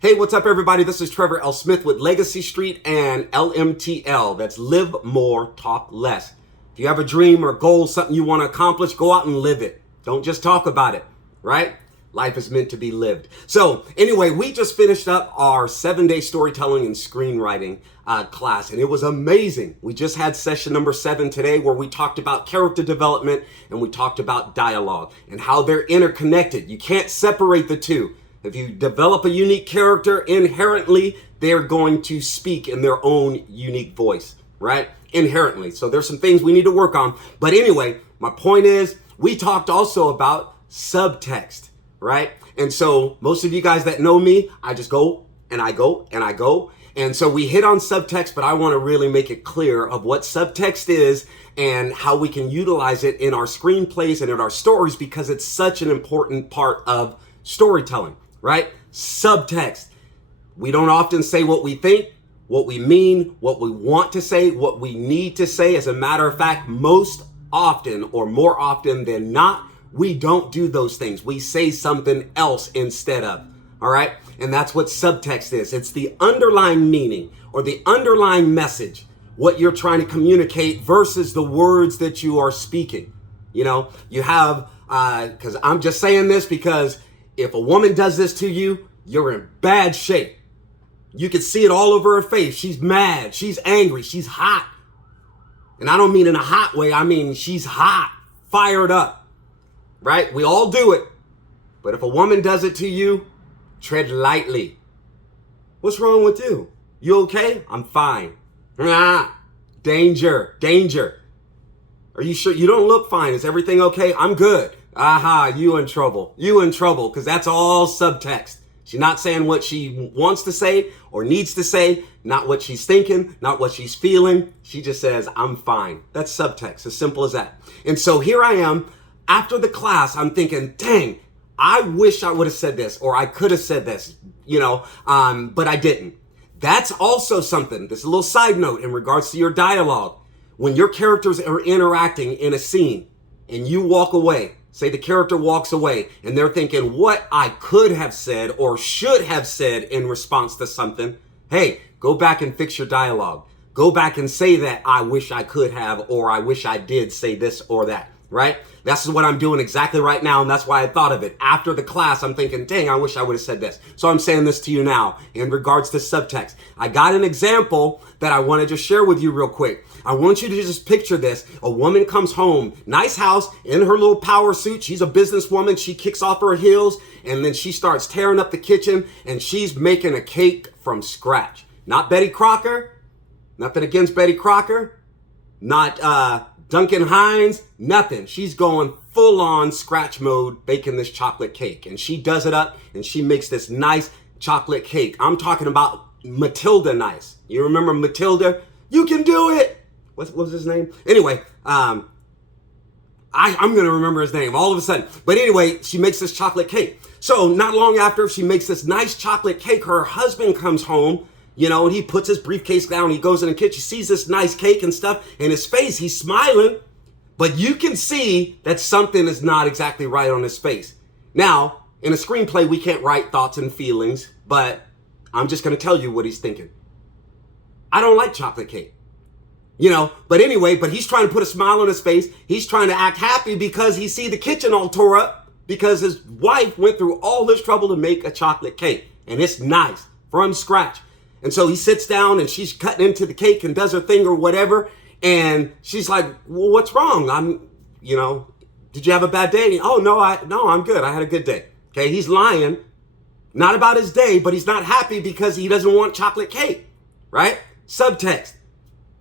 Hey, what's up, everybody? This is Trevor L. Smith with Legacy Street and LMTL. That's Live More, Talk Less. If you have a dream or goal, something you want to accomplish, go out and live it. Don't just talk about it, right? Life is meant to be lived. So anyway, we just finished up our 7-day storytelling and screenwriting class, and it was amazing. We just had session number 7 today, where we talked about character development and we talked about dialogue and how they're interconnected. You can't separate the two. If you develop a unique character, inherently, they're going to speak in their own unique voice, right? Inherently. So there's some things we need to work on. But anyway, my point is, we talked also about subtext, right? And so most of you guys that know me, I just go and I go and I go. And so we hit on subtext, but I want to really make it clear of what subtext is and how we can utilize it in our screenplays and in our stories, because it's such an important part of storytelling, right? Subtext. We don't often say what we think, what we mean, what we want to say, what we need to say. As a matter of fact, most often, or more often than not, we don't do those things. We say something else instead of, all right? And that's what subtext is. It's the underlying meaning or the underlying message, what you're trying to communicate versus the words that you are speaking. You know, you have, because I'm just saying this because if a woman does this to you, you're in bad shape. You can see it all over her face. She's mad. She's angry. She's hot. And I don't mean in a hot way. I mean, she's hot, fired up, right? We all do it. But if a woman does it to you, tread lightly. What's wrong with you? You okay? I'm fine. Danger, danger. Are you sure? You don't look fine. Is everything okay? I'm good. Aha, you in trouble. You in trouble, because that's all subtext. She's not saying what she wants to say or needs to say, not what she's thinking, not what she's feeling. She just says, I'm fine. That's subtext, as simple as that. And so here I am, after the class, I'm thinking, dang, I wish I would have said this, or I could have said this, but I didn't. That's also something, this is a little side note in regards to your dialogue. When your characters are interacting in a scene and you walk away, say the character walks away and they're thinking what I could have said or should have said in response to something. Hey, go back and fix your dialogue. Go back and say that I wish I could have, or I wish I did say this or that, right? That's what I'm doing exactly right now. And that's why I thought of it. After the class, I'm thinking, dang, I wish I would have said this. So I'm saying this to you now in regards to subtext. I got an example that I want to just share with you real quick. I want you to just picture this. A woman comes home, nice house, in her little power suit. She's a businesswoman. She kicks off her heels and then she starts tearing up the kitchen and she's making a cake from scratch. Not Betty Crocker. Nothing against Betty Crocker. Not Duncan Hines. Nothing. She's going full on scratch mode baking this chocolate cake. And she does it up and she makes this nice chocolate cake. I'm talking about Matilda nice. You remember Matilda? You can do it. What was his name? Anyway, I'm going to remember his name all of a sudden. But anyway, she makes this chocolate cake. So not long after she makes this nice chocolate cake, her husband comes home, and he puts his briefcase down. He goes in the kitchen, sees this nice cake and stuff. In his face, he's smiling. But you can see that something is not exactly right on his face. Now, in a screenplay, we can't write thoughts and feelings, but I'm just going to tell you what he's thinking. I don't like chocolate cake. But anyway, but he's trying to put a smile on his face. He's trying to act happy because he see the kitchen all tore up because his wife went through all this trouble to make a chocolate cake. And it's nice from scratch. And so he sits down and she's cutting into the cake and does her thing or whatever. And she's like, well, what's wrong? Did you have a bad day? Oh, no, I'm good. I had a good day. Okay. He's lying, not about his day, but he's not happy because he doesn't want chocolate cake, right? Subtext.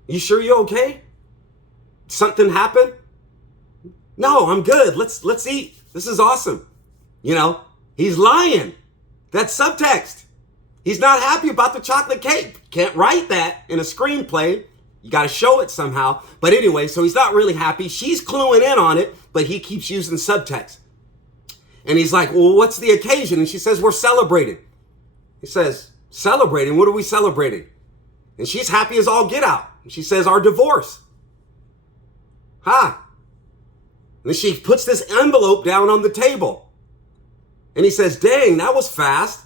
You sure you're okay? Something happened? No, I'm good. Let's eat. This is awesome. He's lying. That's subtext. He's not happy about the chocolate cake. Can't write that in a screenplay. You got to show it somehow. But anyway, so he's not really happy. She's cluing in on it, but he keeps using subtext. And he's like, well, what's the occasion? And she says, we're celebrating. He says, celebrating? What are we celebrating? And she's happy as all get out. She says, our divorce. And then she puts this envelope down on the table. And he says, dang, that was fast.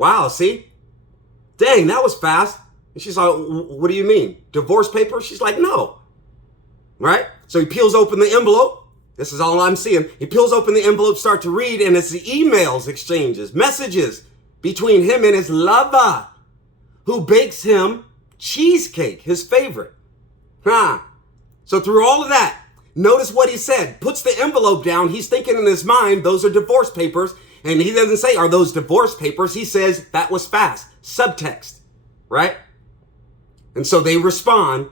Wow, see? Dang, that was fast. And she's like, what do you mean? Divorce papers? She's like, no. Right? So he peels open the envelope. This is all I'm seeing. He peels open the envelope, start to read, and it's the emails exchanges, messages between him and his lover, who bakes him cheesecake, his favorite. So through all of that, notice what he said. Puts the envelope down. He's thinking in his mind, those are divorce papers. And he doesn't say, are those divorce papers? He says, that was fast. Subtext, right? And so they respond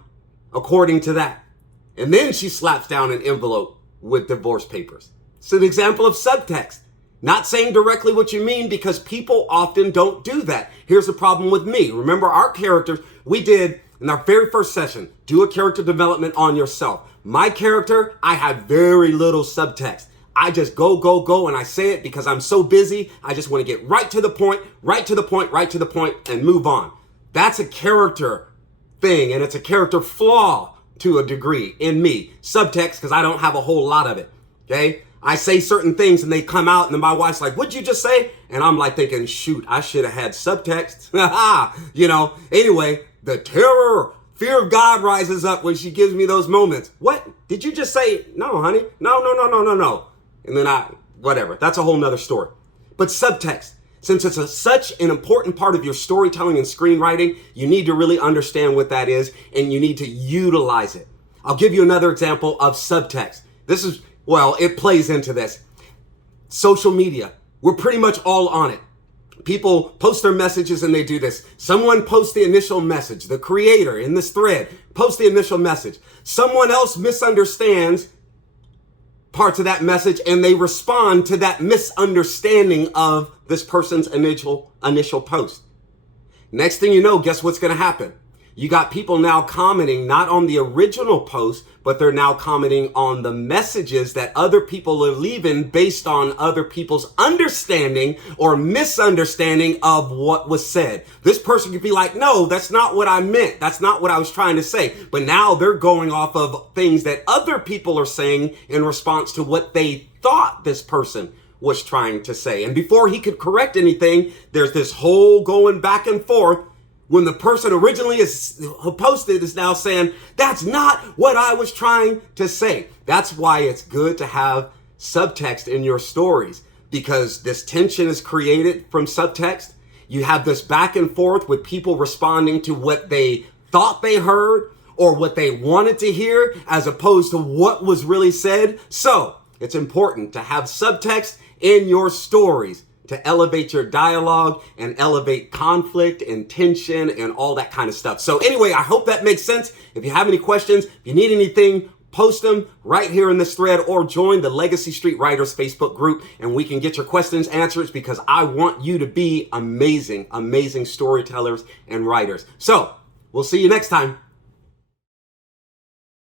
according to that. And then she slaps down an envelope with divorce papers. It's an example of subtext. Not saying directly what you mean, because people often don't do that. Here's the problem with me. Remember our characters, we did in our very first session, do a character development on yourself. My character, I have very little subtext. I just go, and I say it because I'm so busy. I just want to get right to the point, and move on. That's a character thing, and it's a character flaw to a degree in me. Subtext, because I don't have a whole lot of it, okay? I say certain things and they come out, and then my wife's like, what'd you just say? And I'm like thinking, shoot, I should have had subtext. Anyway, the terror, fear of God rises up when she gives me those moments. What? Did you just say? No, honey. No. And then whatever. That's a whole nother story. But subtext, since it's such an important part of your storytelling and screenwriting, you need to really understand what that is, and you need to utilize it. I'll give you another example of subtext. It plays into this. Social media. We're pretty much all on it. People post their messages and they do this. Someone posts the initial message. The creator in this thread posts the initial message. Someone else misunderstands parts of that message and they respond to that misunderstanding of this person's initial post. Next thing you know, guess what's going to happen? You got people now commenting not on the original post, but they're now commenting on the messages that other people are leaving based on other people's understanding or misunderstanding of what was said. This person could be like, no, that's not what I meant. That's not what I was trying to say. But now they're going off of things that other people are saying in response to what they thought this person was trying to say. And before he could correct anything, there's this whole going back and forth. When the person originally who posted is now saying, that's not what I was trying to say. That's why it's good to have subtext in your stories, because this tension is created from subtext. You have this back and forth with people responding to what they thought they heard or what they wanted to hear as opposed to what was really said. So it's important to have subtext in your stories to elevate your dialogue and elevate conflict and tension and all that kind of stuff. So anyway, I hope that makes sense. If you have any questions, if you need anything, post them right here in this thread or join the Legacy Street Writers Facebook group and we can get your questions answered, because I want you to be amazing, amazing storytellers and writers. So we'll see you next time.